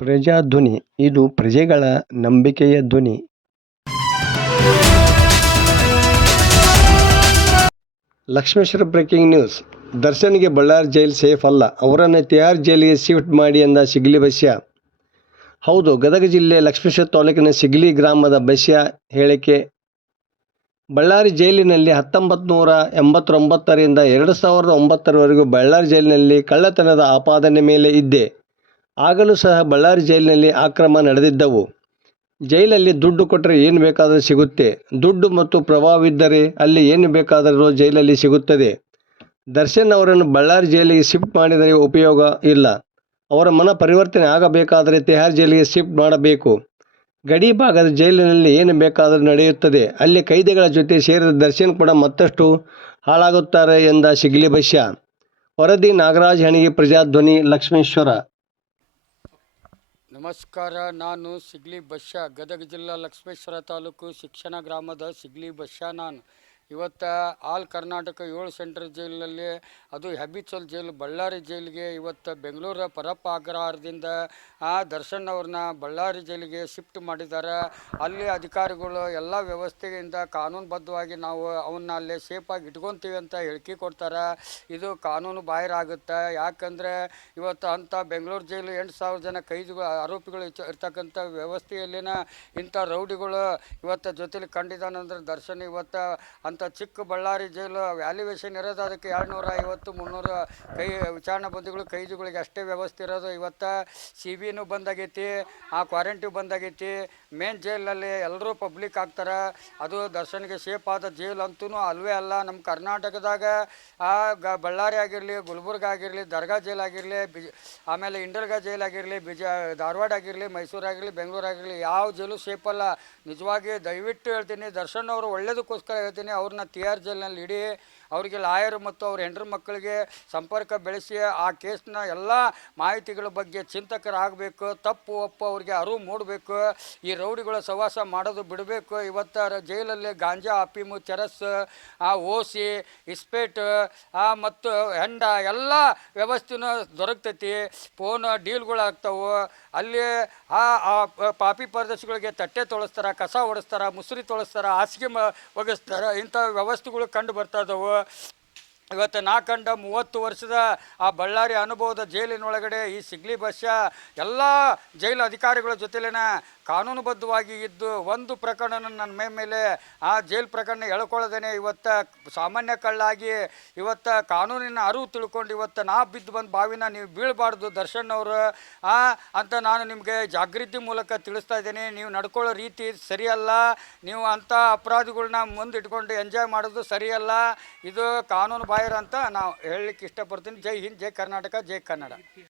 ಪ್ರಜಾಧ್ವನಿ ಇದು ಪ್ರಜೆಗಳ ನಂಬಿಕೆಯ ಧ್ವನಿ. Lakshmeshwar breaking news. ದರ್ಶನ್ಗೆ ಬಳ್ಳಾರಿ ಜೈಲ್ ಸೇಫ್ ಅಲ್ಲ, ಅವರನ್ನು ತಿಹಾರ್ ಜೈಲಿಗೆ ಶಿಫ್ಟ್ ಮಾಡಿ ಎಂದ ಸಿಗ್ಲಿ ಬಸ್ಯ. ಹೌದು, ಗದಗ ಜಿಲ್ಲೆ ಲಕ್ಷ್ಮೇಶ್ವರ ತಾಲೂಕಿನ ಸಿಗ್ಲಿ ಗ್ರಾಮದ ಬಸ್ಯ ಹೇಳಿಕೆ. ಬಳ್ಳಾರಿ ಜೈಲಿನಲ್ಲಿ 1989ರಿಂದ 2009ರವರೆಗೂ ಬಳ್ಳಾರಿ ಜೈಲಿನಲ್ಲಿ ಕಳ್ಳತನದ ಆಪಾದನೆ ಮೇಲೆ ಇದ್ದೆ. ಆಗಲೂ ಸಹ ಬಳ್ಳಾರಿ ಜೈಲಿನಲ್ಲಿ ಅಕ್ರಮ ನಡೆದಿದ್ದವು. ಜೈಲಲ್ಲಿ ದುಡ್ಡು ಕೊಟ್ಟರೆ ಏನು ಬೇಕಾದರೂ ಸಿಗುತ್ತೆ. ದುಡ್ಡು ಮತ್ತು ಪ್ರಭಾವವಿದ್ದರೆ ಅಲ್ಲಿ ಏನು ಬೇಕಾದರೂ ಜೈಲಲ್ಲಿ ಸಿಗುತ್ತದೆ. ದರ್ಶನ್ ಅವರನ್ನು ಬಳ್ಳಾರಿ ಜೈಲಿಗೆ ಶಿಫ್ಟ್ ಮಾಡಿದರೆ ಉಪಯೋಗ ಇಲ್ಲ. ಅವರ ಮನ ಪರಿವರ್ತನೆ ಆಗಬೇಕಾದರೆ ತಿಹಾರ್ ಜೈಲಿಗೆ ಶಿಫ್ಟ್ ಮಾಡಬೇಕು. ಗಡಿ ಭಾಗದ ಜೈಲಿನಲ್ಲಿ ಏನು ಬೇಕಾದರೂ ನಡೆಯುತ್ತದೆ. ಅಲ್ಲಿ ಕೈದಿಗಳ ಜೊತೆ ಸೇರಿದ ದರ್ಶನ್ ಕೂಡ ಮತ್ತಷ್ಟು ಹಾಳಾಗುತ್ತಾರೆ ಎಂದ ಸಿಗ್ಲಿ ಬಸ್ಯ. ವರದಿ ನಾಗರಾಜ್ ಹಣಿಗೆ, ಪ್ರಜಾಧ್ವನಿ, ಲಕ್ಷ್ಮೇಶ್ವರ. ನಮಸ್ಕಾರ, ನಾನು ಸಿಗ್ಲಿ ಬಸ್ಯ, ಗದಗ ಜಿಲ್ಲಾ ಲಕ್ಷ್ಮೇಶ್ವರ ತಾಲೂಕು ಶಿಕ್ಷಣ ಗ್ರಾಮದ ಸಿಗ್ಲಿ ಬಸ್ಯ. ನಾನು ಇವತ್ತು ಆಲ್ ಕರ್ನಾಟಕ 7 ಸೆಂಟ್ರಲ್ ಜೈಲಿನಲ್ಲಿ, ಅದು ಹ್ಯಾಬಿಚುವಲ್ ಜೈಲು ಬಳ್ಳಾರಿ ಜೈಲಿಗೆ ಇವತ್ತು ಬೆಂಗಳೂರು ಪರಪ್ಪ ಅಗ್ರಹಾರದಿಂದ ದರ್ಶನ್ ಅವ್ರನ್ನ ಬಳ್ಳಾರಿ ಜೈಲಿಗೆ ಶಿಫ್ಟ್ ಮಾಡಿದ್ದಾರೆ. ಅಲ್ಲಿ ಅಧಿಕಾರಿಗಳು ಎಲ್ಲ ವ್ಯವಸ್ಥೆಯಿಂದ ಕಾನೂನುಬದ್ಧವಾಗಿ ನಾವು ಅವನ್ನ ಅಲ್ಲೇ ಸೇಫಾಗಿ ಇಟ್ಕೊತೀವಿ ಅಂತ ಹೇಳಿಕೆ ಕೊಡ್ತಾರೆ. ಇದು ಕಾನೂನು ಬಾಹಿರ ಆಗುತ್ತೆ. ಯಾಕಂದರೆ ಇವತ್ತು ಅಂಥ ಬೆಂಗಳೂರು ಜೈಲು 8,000 ಜನ ಕೈದಿಗಳು ಆರೋಪಿಗಳು ಇರ್ತಕ್ಕಂಥ ವ್ಯವಸ್ಥೆಯಲ್ಲಿನ ಇಂಥ ರೌಡಿಗಳು ಇವತ್ತು ಜೊತೆಲಿ ಕಂಡಿದ್ದಾನಂದ್ರೆ ದರ್ಶನ್ ಇವತ್ತು ಅಂಥ ಚಿಕ್ಕ ಬಳ್ಳಾರಿ ಜೈಲು ವ್ಯಾಲ್ಯುವೇಷನ್ ಇರೋದು ಅದಕ್ಕೆ 250-300 ವಿಚಾರಣಾ ಬಂದಿಗಳು ಕೈದಿಗಳಿಗೆ ಅಷ್ಟೇ ವ್ಯವಸ್ಥೆ ಇರೋದು. ಇವತ್ತು CBನೂ ಬಂದಾಗೈತಿ, ಕ್ವಾರಂಟೈನ್ ಬಂದಾಗೈತಿ. ಮೇನ್ ಜೈಲಿನಲ್ಲಿ ಎಲ್ಲರೂ ಪಬ್ಲಿಕ್ ಆಗ್ತಾರೆ. ಅದು ದರ್ಶನ್ಗೆ ಸೇಫ್ ಆದ ಜೈಲು ಅಂತೂ ಅಲ್ವೇ ಅಲ್ಲ. ನಮ್ಮ ಕರ್ನಾಟಕದಾಗ ಬಳ್ಳಾರಿ ಆಗಿರಲಿ, ಗುಲ್ಬರ್ಗ ಆಗಿರಲಿ, ದರ್ಗಾ ಜೈಲ್ ಆಗಿರಲಿ, ಆಮೇಲೆ ಇಂಡರ್ಗಾ ಜೈಲ್ ಆಗಿರಲಿ, ಧಾರವಾಡ ಆಗಿರಲಿ, ಮೈಸೂರು ಆಗಿರಲಿ, ಬೆಂಗಳೂರು ಆಗಿರಲಿ, ಯಾವ ಜೈಲು ಸೇಫ್ ಅಲ್ಲ. ನಿಜವಾಗಿ ದಯವಿಟ್ಟು ಹೇಳ್ತೀನಿ, ದರ್ಶನ್ ಅವರು ಒಳ್ಳೇದಕ್ಕೋಸ್ಕರ ಹೇಳ್ತೀನಿ, ಅವ್ರನ್ನ ತಿಹಾರ್ ಜೈಲಿನಲ್ಲಿ ಇಡಿ. ಅವರಿಗೆ ಲಾಯರ್ ಮತ್ತು ಅವ್ರ ಹೆಂಡ್ರ ಮಕ್ಕಳಿಗೆ ಸಂಪರ್ಕ ಬೆಳೆಸಿ ಆ ಕೇಸ್ನ ಎಲ್ಲ ಮಾಹಿತಿಗಳ ಬಗ್ಗೆ ಚಿಂತಕರಾಗಬೇಕು. ತಪ್ಪು ಒಪ್ಪು ಅವ್ರಿಗೆ ಅರಿವು ಮೂಡಬೇಕು. ಈ ರೌಡಿಗಳ ಸಹವಾಸ ಮಾಡೋದು ಬಿಡಬೇಕು. ಇವತ್ತು ಜೈಲಲ್ಲಿ ಗಾಂಜಾ, ಅಫೀಮು, ಚರಸ್, ಓಸಿ, ಇಸ್ಪೇಟ್ ಮತ್ತು ಹೆಂಡ ಎಲ್ಲ ವ್ಯವಸ್ಥೆನೂ ದೊರಕ್ತೈತಿ. ಫೋನ್ ಡೀಲ್ಗಳು ಆಗ್ತಾವೆ. ಅಲ್ಲಿ ಪಾಪಿ ಪರದೇಶಗಳಿಗೆ ತಟ್ಟೆ ತೊಳಸ್ತಾರೆ, ಕಸ ಹೊಡೆಸ್ತಾರೆ, ಮುಸುರಿ ತೊಳಸ್ತಾರೆ, ಹಾಸಿಗೆ ಒಗೆಸ್ತಾರೆ. ಇಂಥ ವ್ಯವಸ್ಥೆಗಳು ಕಂಡು ಬರ್ತಾ ಇದ್ದಾವೆ. ಇವತ್ತು ನಾ ಕಂಡ 30 ವರ್ಷದ ಬಳ್ಳಾರಿ ಅನುಭವದ ಜೈಲಿನೊಳಗಡೆ ಈ ಸಿಗ್ಲಿ ಬಸ್ಯ ಎಲ್ಲ ಜೈಲು ಅಧಿಕಾರಿಗಳ ಜೊತೆಲಿನ ಕಾನೂನುಬದ್ಧವಾಗಿ ಇದ್ದು ಒಂದು ಪ್ರಕರಣ ನನ್ನ ಮೇಲೆ ಜೈಲು ಪ್ರಕರಣ ಹೇಳ್ಕೊಳ್ಳೋದೇನೆ ಇವತ್ತು ಸಾಮಾನ್ಯ ಕಳ್ಳಾಗಿ ಇವತ್ತು ಕಾನೂನಿನ ಅರಿವು ತಿಳ್ಕೊಂಡು ಇವತ್ತು ನಾ ಬಿದ್ದು ಬಂದು ಬಾವಿನ ನೀವು ಬೀಳಬಾರ್ದು ದರ್ಶನ್ ಅವರು ಅಂತ ನಾನು ನಿಮಗೆ ಜಾಗೃತಿ ಮೂಲಕ ತಿಳಿಸ್ತಾ ಇದ್ದೀನಿ. ನೀವು ನಡ್ಕೊಳ್ಳೋ ರೀತಿ ಸರಿಯಲ್ಲ. ನೀವು ಅಂಥ ಅಪರಾಧಿಗಳನ್ನ ಮುಂದಿಟ್ಕೊಂಡು ಎಂಜಾಯ್ ಮಾಡೋದು ಸರಿಯಲ್ಲ. ಇದು ಕಾನೂನು ಬಾಹಿರ ಅಂತ ನಾವು ಹೇಳಲಿಕ್ಕೆ ಇಷ್ಟಪಡ್ತೀನಿ. ಜೈ ಹಿಂದ್, ಜೈ ಕರ್ನಾಟಕ, ಜೈ ಕನ್ನಡ.